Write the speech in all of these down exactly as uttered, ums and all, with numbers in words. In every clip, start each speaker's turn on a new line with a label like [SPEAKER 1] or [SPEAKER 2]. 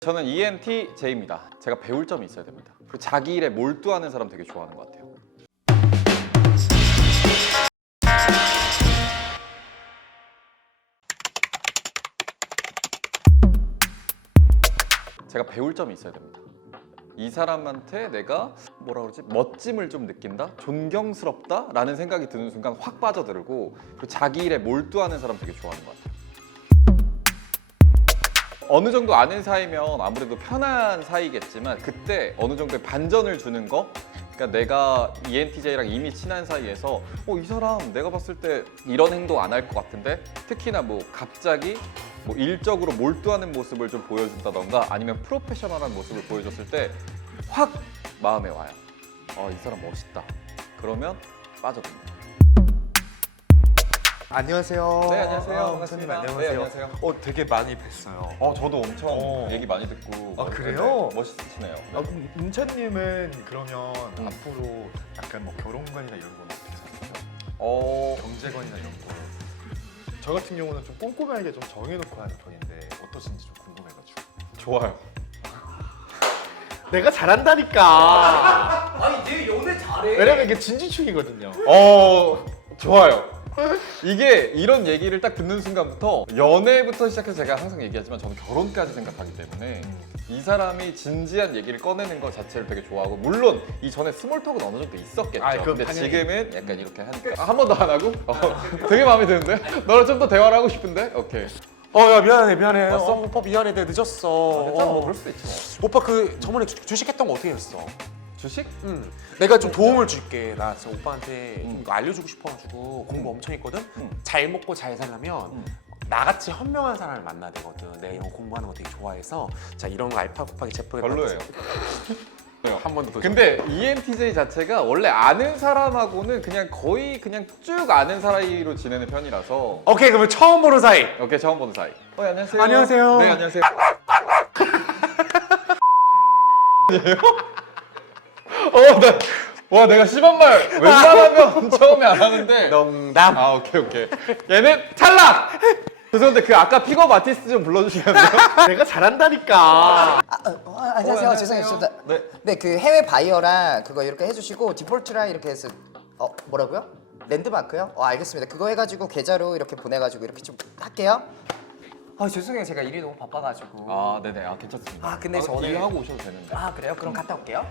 [SPEAKER 1] 저는 이엔티제이입니다. 제가 배울 점이 있어야 됩니다. 그리고 자기 일에 몰두하는 사람 되게 좋아하는 것 같아요. 제가 배울 점이 있어야 됩니다. 이 사람한테 내가 뭐라 그러지? 멋짐을 좀 느낀다? 존경스럽다? 라는 생각이 드는 순간 확 빠져들고, 그리고 자기 일에 몰두하는 사람 되게 좋아하는 것 같아요. 어느 정도 아는 사이면 아무래도 편한 사이겠지만, 그때 어느 정도의 반전을 주는 거, 그러니까 내가 이엔티제이랑 이미 친한 사이에서 어, 이 사람 내가 봤을 때 이런 행동 안 할 것 같은데, 특히나 뭐 갑자기 뭐 일적으로 몰두하는 모습을 좀 보여준다던가 아니면 프로페셔널한 모습을 보여줬을 때 확 마음에 와요. 어, 이 사람 멋있다. 그러면 빠져듭니다.
[SPEAKER 2] 안녕하세요.
[SPEAKER 1] 네, 안녕하세요.
[SPEAKER 2] 아,
[SPEAKER 1] 반갑습니다.
[SPEAKER 2] 웅천님 안녕하세요.
[SPEAKER 1] 네, 안녕하세요.
[SPEAKER 2] 어, 되게 많이 뵀어요.
[SPEAKER 1] 어, 저도 엄청
[SPEAKER 2] 어.
[SPEAKER 1] 얘기 많이 듣고.
[SPEAKER 2] 아, 그래요?
[SPEAKER 1] 네, 멋있으시네요. 네.
[SPEAKER 2] 아, 그럼 웅천님은 그러면
[SPEAKER 1] 음.
[SPEAKER 2] 앞으로 약간 뭐 결혼관이나 이런 건 어떻게 생각해요?
[SPEAKER 1] 어,
[SPEAKER 2] 경제관이나 이런 거. 저 같은 경우는 좀 꼼꼼하게 좀 정해놓고 하는 편인데 어떠신지 좀 궁금해가지고.
[SPEAKER 1] 좋아요.
[SPEAKER 2] 내가 잘한다니까.
[SPEAKER 3] 아니 내 연애 잘해.
[SPEAKER 2] 왜냐면 이게 진지충이거든요.
[SPEAKER 1] 어, 좋아요. 이게 이런 얘기를 딱 듣는 순간부터 연애부터 시작해서 제가 항상 얘기하지만 저는 결혼까지 생각하기 때문에 이 사람이 진지한 얘기를 꺼내는 것 자체를 되게 좋아하고, 물론 이전에 스몰톡은 어느 정도 있었겠죠.
[SPEAKER 2] 아, 그건
[SPEAKER 1] 근데
[SPEAKER 2] 당연히.
[SPEAKER 1] 지금은 약간 이렇게 하니까. 아, 한 번도 안 하고? 어, 되게 마음에 드는데? 너랑 좀 더 대화를 하고 싶은데? 오케이.
[SPEAKER 4] 어, 야, 미안해, 미안해.
[SPEAKER 1] 왔어?
[SPEAKER 4] 어, 오빠 미안해, 내가 늦었어.
[SPEAKER 1] 아, 괜찮아,
[SPEAKER 4] 어.
[SPEAKER 1] 뭐 그럴 수도 있지 뭐.
[SPEAKER 4] 오빠 그 저번에 주, 주식했던 거 어떻게 했어?
[SPEAKER 1] 주식?
[SPEAKER 4] 응. 내가 좀 도움을 줄게. 나 진짜 오빠한테 좀
[SPEAKER 1] 음.
[SPEAKER 4] 이거 알려주고 싶어가지고 공부
[SPEAKER 1] 음.
[SPEAKER 4] 엄청 했거든.
[SPEAKER 1] 음.
[SPEAKER 4] 잘 먹고 잘 살려면
[SPEAKER 1] 음.
[SPEAKER 4] 나같이 현명한 사람을 만나야 되거든. 내가 이런 거 공부하는 거 되게 좋아해서 자 이런 거 알파 곱하기 제프에
[SPEAKER 1] 별로예요.
[SPEAKER 4] 한 번 더.
[SPEAKER 1] 근데 이엔티제이 자체가 원래 아는 사람하고는 그냥 거의 그냥 쭉 아는 사이로 지내는 편이라서.
[SPEAKER 4] 오케이, 그러면 처음 보는 사이.
[SPEAKER 1] 오케이, 처음 보는 사이. 어, 안녕하세요.
[SPEAKER 4] 안녕하세요.
[SPEAKER 1] 네, 안녕하세요. 아니에요? 어, 나, 와, 내가 심한 말 웬만하면 처음에 안 하는데.
[SPEAKER 4] 농담.
[SPEAKER 1] 아, 오케이, 오케이. 얘는 탈락! 죄송한데 그 아까 픽업 아티스트 좀 불러주시겠어요?
[SPEAKER 2] 내가 잘한다니까.
[SPEAKER 3] 아, 어, 어, 안녕하세요.
[SPEAKER 1] 어,
[SPEAKER 3] 죄송해요.
[SPEAKER 1] 안녕하세요.
[SPEAKER 3] 죄송합니다.
[SPEAKER 1] 네.
[SPEAKER 3] 네, 그 해외 바이어랑 그거 이렇게 해주시고 디폴트랑 이렇게 해서 어 뭐라고요? 랜드마크요? 어 알겠습니다. 그거 해가지고 계좌로 이렇게 보내가지고 이렇게 좀 할게요. 아 죄송해요. 제가 일이 너무 바빠가지고.
[SPEAKER 1] 아, 네네. 아, 괜찮습니다.
[SPEAKER 3] 아, 근데 저는-
[SPEAKER 1] 일하고 오셔도 되는데.
[SPEAKER 3] 아 그래요? 그럼 갔다 올게요.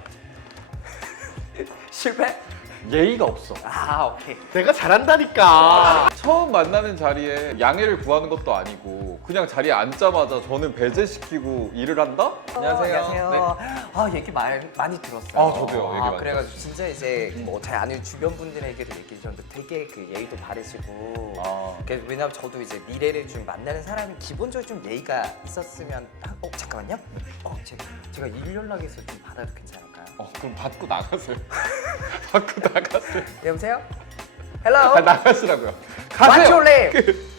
[SPEAKER 3] 실패?
[SPEAKER 1] 예의가 없어.
[SPEAKER 3] 아 오케이.
[SPEAKER 2] 내가 잘한다니까.
[SPEAKER 1] 처음 만나는 자리에 양해를 구하는 것도 아니고 그냥 자리에 앉자마자 저는 배제시키고 일을 한다? 안녕하세요.
[SPEAKER 3] 안녕하세요.
[SPEAKER 1] 네.
[SPEAKER 3] 아 얘기 말, 많이 들었어요.
[SPEAKER 1] 아, 저도요. 얘기
[SPEAKER 3] 아,
[SPEAKER 1] 많이
[SPEAKER 3] 그래가지고 진짜 이제 뭐 잘 아는 주변 분들에게도 얘기를 드렸는데 되게 그 예의도 바르시고.
[SPEAKER 1] 아.
[SPEAKER 3] 그 왜냐면 저도 이제 미래를 좀 만나는 사람이 기본적으로 좀 예의가 있었으면. 어 잠깐만요. 어 제가 제가 일 연락해서 좀 받아도 괜찮을까요?
[SPEAKER 1] 어, 그럼 받고 나가세요. 받고 나가세요.
[SPEAKER 3] 여보세요? 헬로.
[SPEAKER 1] 아, 나가시라고요.
[SPEAKER 3] What's
[SPEAKER 1] 가세요.
[SPEAKER 3] your name?